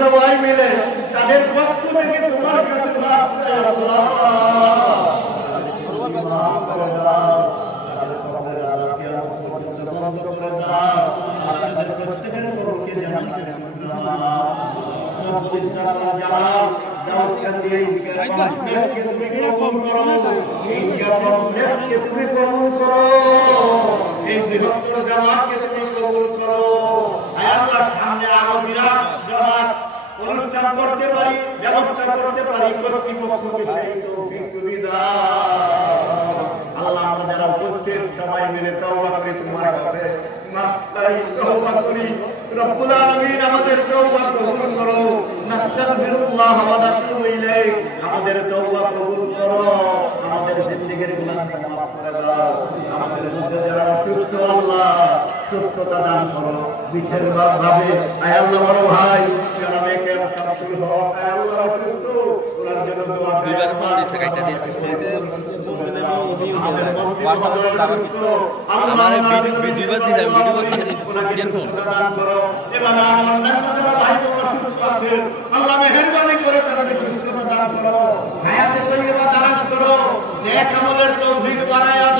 সবাই মিলে তাদের পক্ষ থেকে তোমার অনুষ্ঠান করতে পারি, ব্যবস্থা করতে পারি, আল্লাহ আমাদের উপস্থিত সবাই মিলে তওবা করে তোমার কাছে মাফতাই তওবা করি। রব্বুল আলামিন আমাদের তওবা কবুল করো। নাস্তাগফিরুল্লাহ ওয়া নাতুবু ইলাইহি, আমাদের তওবা কবুল করো। আমাদের জিন্দেগীর গুনাহকে মাফ করে দাও। আমাদের মধ্যে যারা অসুস্থ আল্লাহ সুস্থতা দান করো। বিশেষ ভাবে আয় আল্লাহ বড় ভাই জনাবে কেরাম শামসুল হক আয় আল্লাহ অসুস্থ ওনার জন্য দোয়া করি। দুইবার ফোন দিছে কাইটা দিছে দুইবার দিলাম ভিডিও ফোন আল্লাহ মেহেরবানি করে তাদেরকে সুস্থতা দান করো, হায়াতে তৈয়বা দারাজ করো, নেক আমলের তৌফিক বানায়া